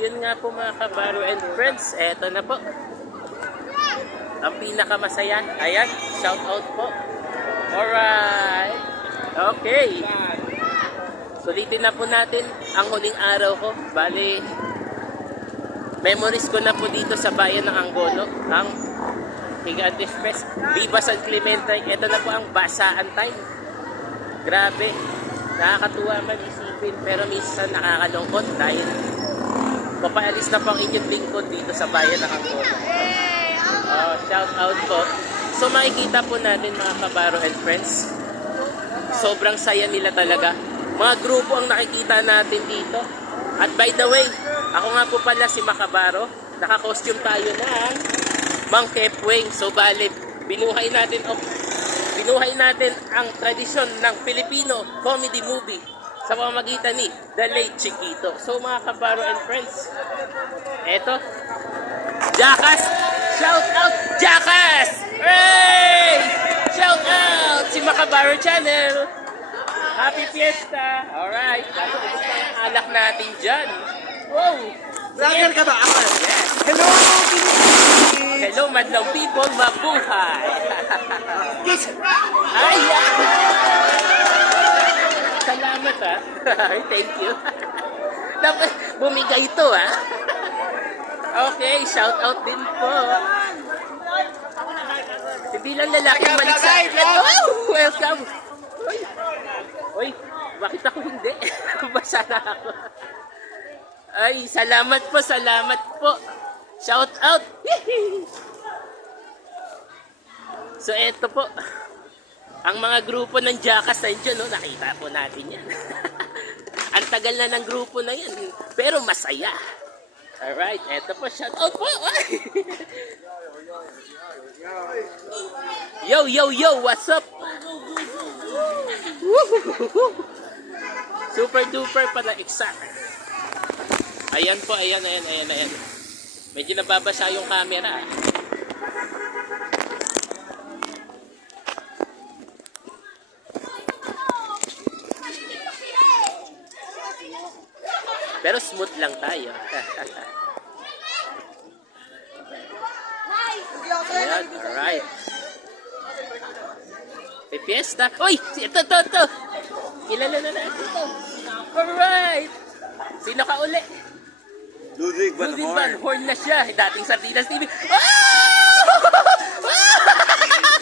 yun nga po mga kabaro and friends, eto na po. Ang pinakamasaya. Ayan, shout out po. Alright. Okay. Sulitin na po natin ang huling araw ko. Bali, memories ko na po dito sa bayan ng Angono. Ang Gigantes Fest. Viva San Clemente. Ito na po ang basaan time. Grabe. Nakakatuwa man isipin. Pero minsan nakakalungkot dahil papaalis na po ang inyong lingkod dito sa bayan ng Angono. Shout out po. So makikita po natin mga kabaro and friends. Sobrang saya nila talaga. Mga grupo ang nakikita natin dito. At by the way, ako nga po pala si Makabaro. Naka-costume tayo ng Mang Kepweng. So bali, binuhay natin ang tradisyon ng Filipino comedy movie sa pamamagitan ni The Late Chiquito. So mga kabaro and friends, eto, Jackass! Shout out Jackass! Hey! Shout out si Makabaro Channel! Happy Fiesta! Alright, ubos na ang alak natin dyan. Wow! Vlogger ka ba? Yes! Hello! Hello, madlang people, mabuhay! Ay! Salamat ha! Thank you! Dapat bumigay ito ha! Okay, shout out din po! Hindi lang lalaking maliksa. Oh, welcome! Uy, bakit ako hindi? Basa na ako. Ay, salamat po. Shout out. So, eto po. Ang mga grupo ng Jackass nandiyan, no? Nakita po natin yan. Ang tagal na ng grupo na yan. Pero masaya. Alright, eto po. Shout out po. Yo, what's up? Super duper pala exact. Ayan po, ayan. Medyo nababasa yung camera. Pero smooth lang tayo. Ayan, alright. May fiesta. Uy! Ito. Kilala na natin ito. Alright. Sino ka uli? Ludwig Van Horn na siya. Dating Sardinas TV.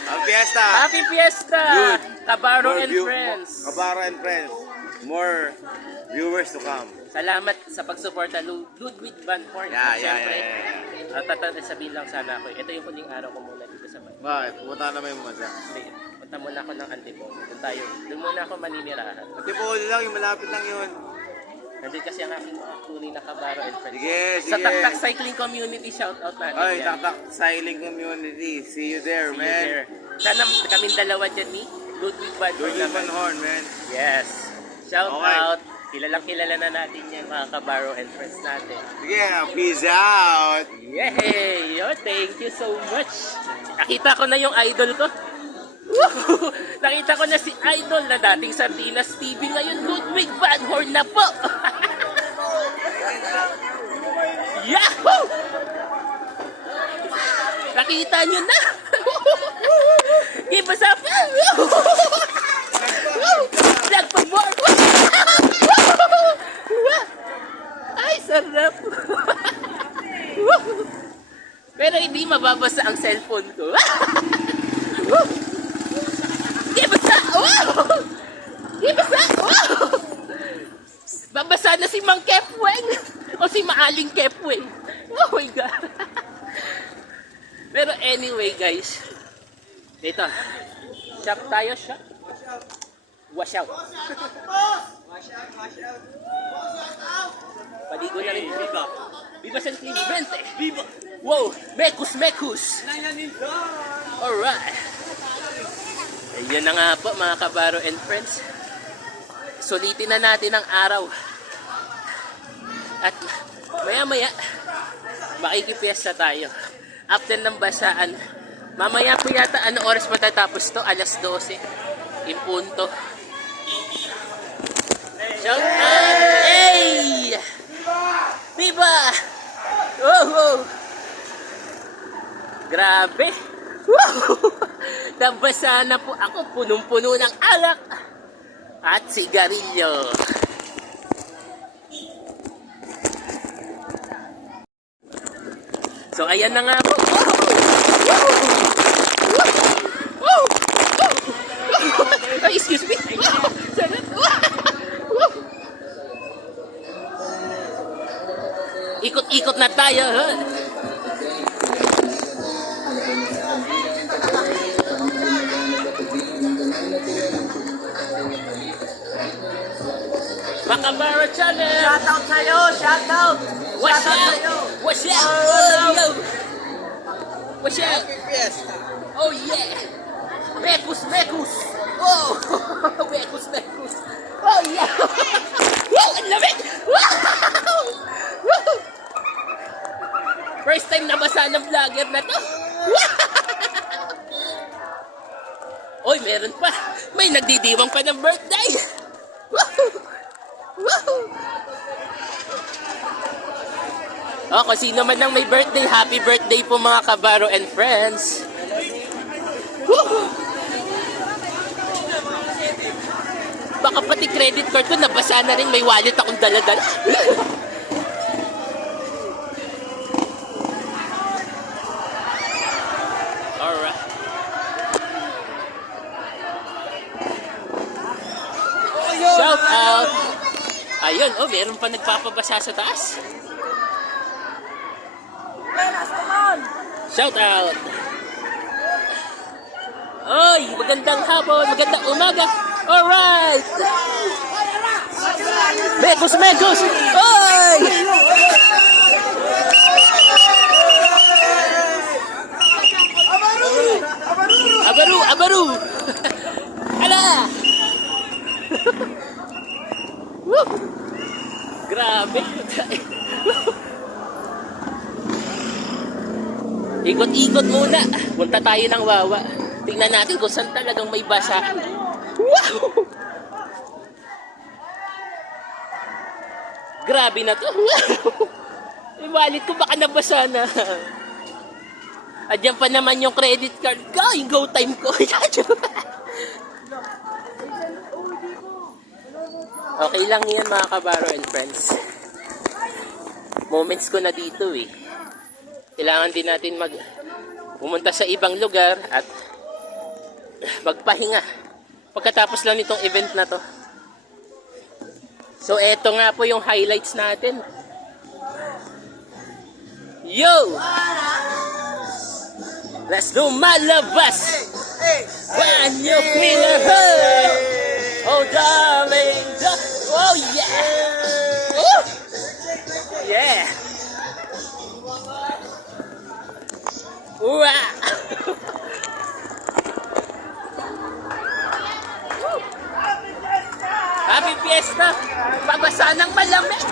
Ang fiesta! Happy Fiesta! Good. Kabaro and friends. Kabaro and friends. More viewers to come. Salamat sa pagsuporta Ludwig Van Horn. Siyempre, tatanong sabihin lang sana ako. Ito yung huling araw ko muna dito sa bayan. Bakit? Pumunta na may mga dyan. Hindi. Punta muna ako ng Antipolo. Doon muna ako maninirahan. Antipolo lang, yung malapit lang yun. Nandun kasi ang aking mga tunay na kabaro and friends. Sige. Sa Taktak Cycling Community, shout out natin. Ay, yan. Taktak Cycling Community. See you there, See you man. there. Sana kaming dalawa dyan ni Ludwig Van Horn. Ludwig Van Horn, man. Yes. Shout Okay. out. Kilala na natin yan mga kabaro and friends natin. Sige, peace out. Yay! Oh, thank you so much. Nakita ko na yung idol ko. Woo! Nakita ko na si idol na dating Sardinas TV. Ngayon Ludwig Van Horn na po. Yahoo! Nakita nyo na. Give us up. Vlog for more. Ay, sarap. Pero hindi mababasa ang cellphone ko. Gibasa! Babasa na si Mang Kepweng o si Maaling Kepweng. Oh my God. Pero anyway guys, dito, shop tayo, shop. Wash out. Paligo na rin. Viva San Clemente. Viva. Wow, mekus. Alright. Ayan na nga po mga kabaro and friends. Sulitin na natin ang araw. At maya makikipiesta tayo. After ng basaan, mamaya po yata ano oras matatapos to? Alas 12. Impunto. Shout out! Hey! Viva! Oh, oh. Grabe. Wow! Nabasa na po ako, punong-puno ng alak at sigarilyo. So ayan na nga po. Wow! Wow! Wow! Ay, excuse me. Wow! Sarap. Wow! Ikot-ikot na tayo, ha? Makabara Channel! Shoutout sa'yo! Shoutout! What's Shoutout up? sa'yo! What's up? Oh, yo! What's up? Oh, yeah! Mekus, mekus! Oh! Mekus, mekus! Oh, yeah! Wow! Ang lamig! Wow! Wow! First time nabasa ng vlogger na to. Oy, meron pa. May nagdidiwang pa ng birthday. Oh, kung sino man ang may birthday, happy birthday po mga kabaro and friends. Baka pati credit card ko nabasa na rin, may wallet akong dala-dala. Alright. Shout out! Ayun, oh, meron pa nagpapabasa sa taas. Shout out! Oy, magandang hapon, magandang umaga. Alright! Megos, megos! Oy! Abaru, abaru! Ala! Woo! Grabe! Ikot-ikot muna. Punta tayo ng Wawa. Tingnan natin kung saan talagang may basa. Wow! Grabe na to. Yung wallet ko baka nabasa na. At yan pa naman yung credit card ko. Yung go time ko. Okay lang yan mga kabaro and friends. Moments ko na dito eh. Kailangan din natin pumunta sa ibang lugar at magpahinga pagkatapos lang nitong event na to. So eto nga po yung highlights natin. Yo! Let's do malabas! When you feel her! Oh darling! Oh yeah! Oh! Yeah! Wow! Happy Fiesta! Babasa ng malamig!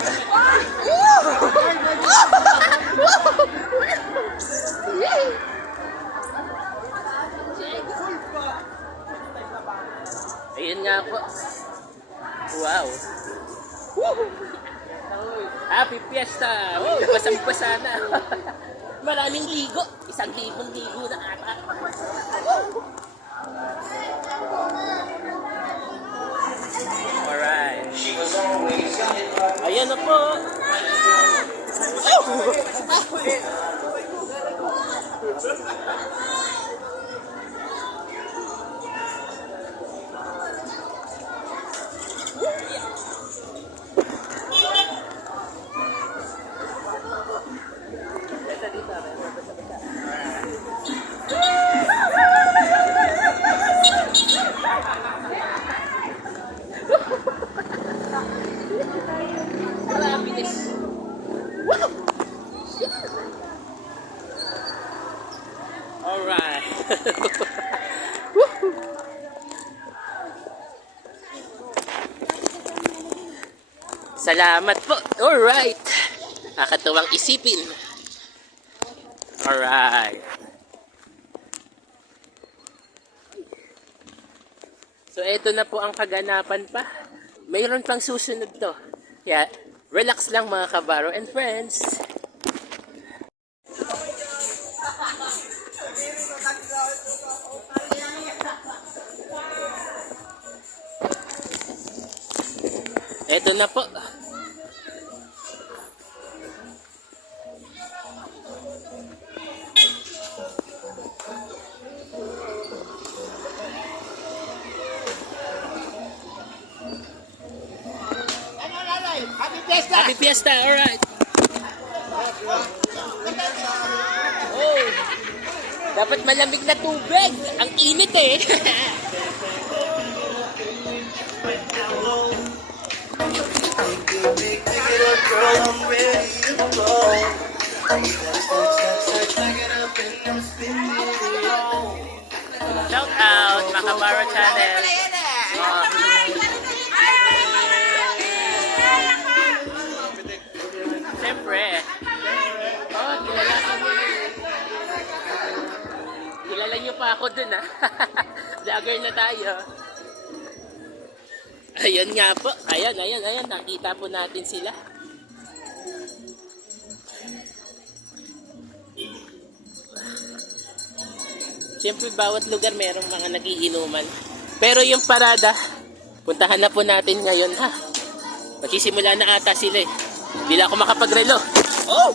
Ayun nga po. Wow! Happy Fiesta! Oh, basang-basa na. Maraming ligo. 1,000 ligo na ata. Alright. Ayan na po. Grabe. Wow! Alright. Salamat po. Alright. Nakakatuwang isipin. Alright. So, eto na po ang kaganapan pa. Mayroon pang susunod to. Kaya, Relax lang mga kabaro and friends. Eto na po. Happy Fiesta, alright. Oh, dapat malamig na tubig. Ang init eh. Shout out, Makabaro Channel. Siyempre. Oh, kilala niyo pa ako dun ah. Vlogger na tayo. Ayan nga po. Ayan. Nakita po natin sila. Siyempre, bawat lugar merong mga nagiinuman. Pero yung parada, puntahan na po natin ngayon ha. Magsisimula na ata sila eh. Hindi na ako makapagrelo. Oh!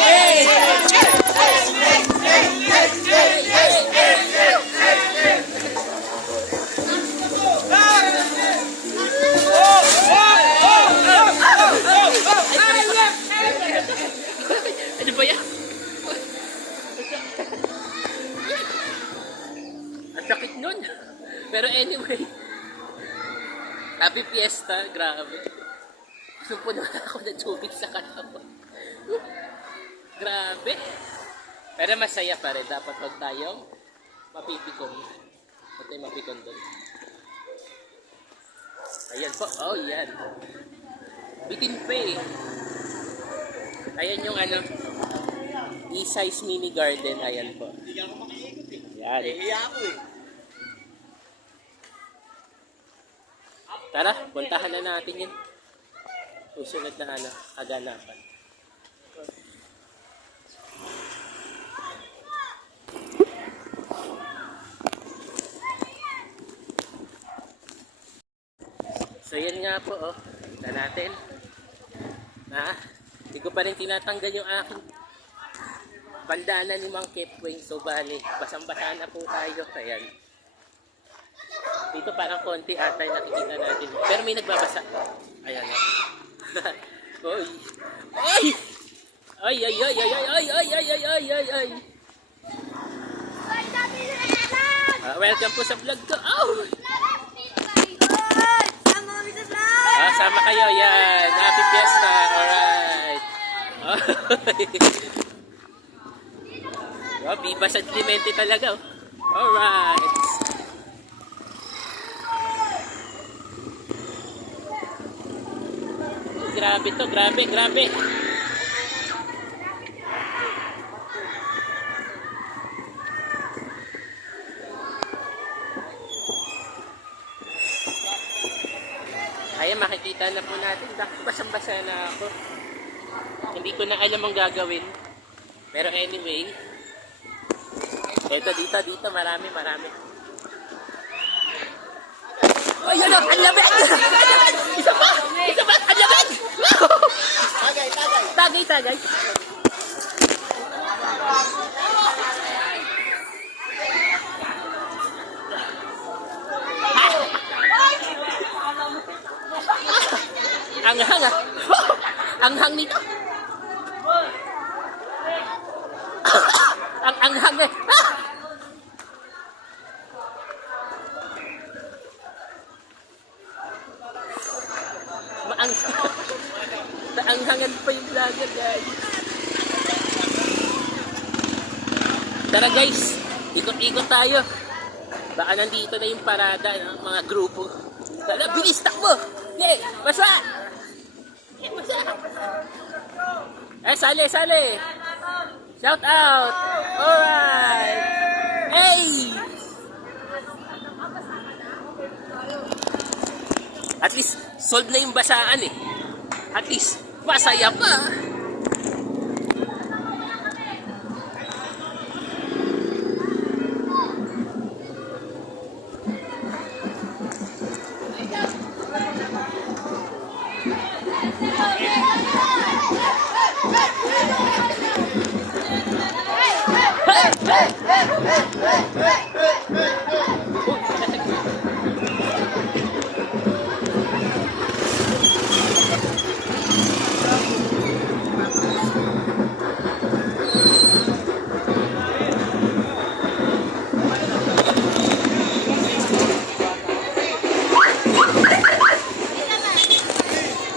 Hey! Ano ba yan? Ang sakit nun. Pero anyway, Happy Fiesta, grabe. Sumpo naman ako ng tubig sa katawan. Grabe. Pero masaya pa rin. Dapat wag tayong mapipikon. Huwag tayong mapikon doon. Ayan po. Oh, yan. Bitin pa eh. Ayan yung ano, E-size mini garden. Ayan po. Yan. Tara, puntahan na natin yun. Susunod na ano, kaganapan. So yan nga po, oh. Tignan natin. Hindi ko pa rin tinatanggal yung aking bandana ni Mang Kitwing. So bali, basang-basa na po tayo. Ayan. Dito parang konti ata yung nakikita natin. Pero may nagbabasa. Ayan o. Oy! Oy! Ay! Ay! Ay! Ay! Ay! Ay! Ay! Ay! Ay! Ay! Ay! Welcome po sa vlog ko. Oh! Sama kayo. Yan. Happy Fiesta. Alright. Oh, Viva San Clemente talaga. Alright. Grabe to, grabe. Ayan, makikita na po natin. Basang-basa na ako. Hindi ko na alam ang gagawin. Pero anyway, eto dito, marami. Oh, yan o, ang lamig! Isa pa! Ang lamig! Tagay. Ang hang ah! Ang hang nito! Ang hang eh! Naanghangan pa yung vlogger, guys. Tara guys, ikot-ikot tayo. Baka nandito na yung parada ng mga grupo. Tara, bilis, takbo! Yay! Basa! Sali! Shout out! Alright! Hey! At least, solve na yung basaan eh. At least, masaya pa.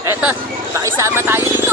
Eto, pakisama tayo dito.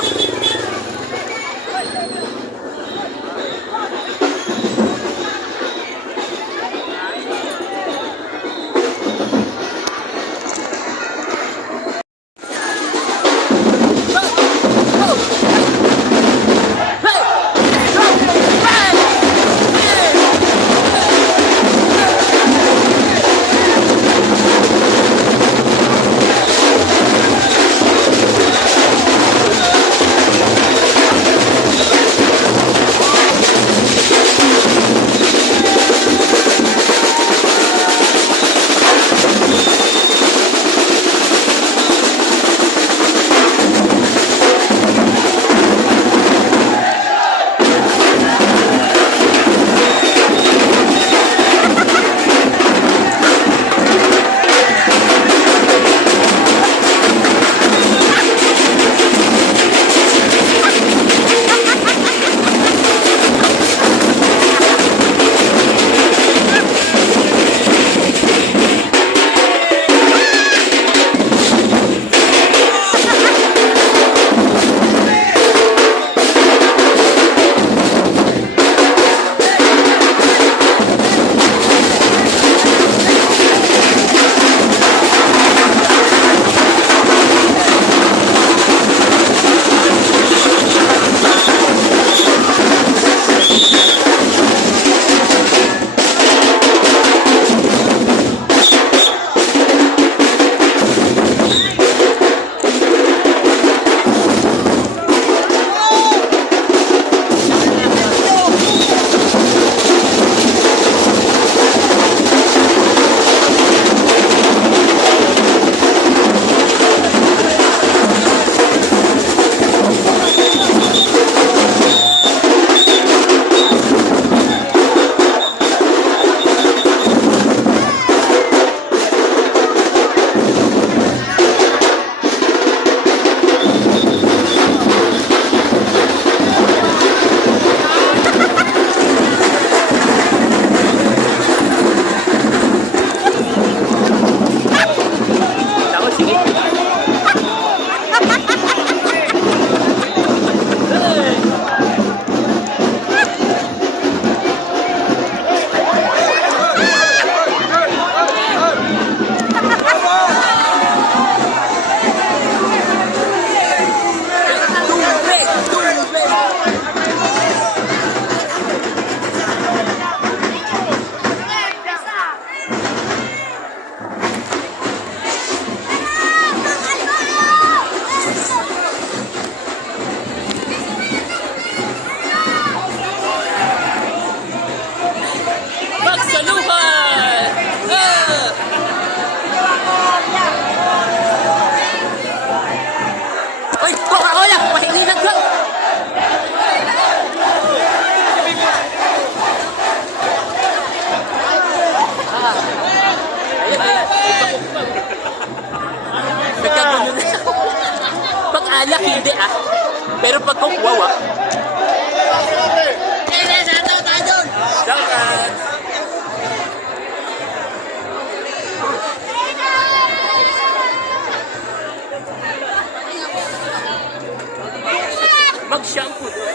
alak hindi ah. Pero pag kukuwawa, shoutout! Mag-shampoo doon.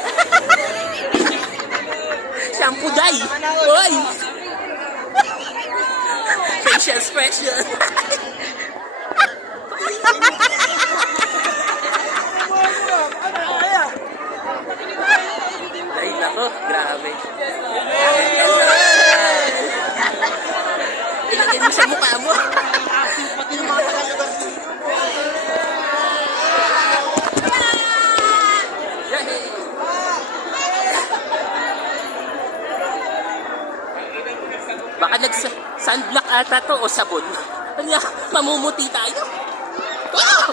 Shampoo day! Oy! Facial special. Ay nako, grabe. Ilagay mo sa mukha mo. Baka nag-sunblock ata to o sabon. Kanya, mamumuti tayo. Wow!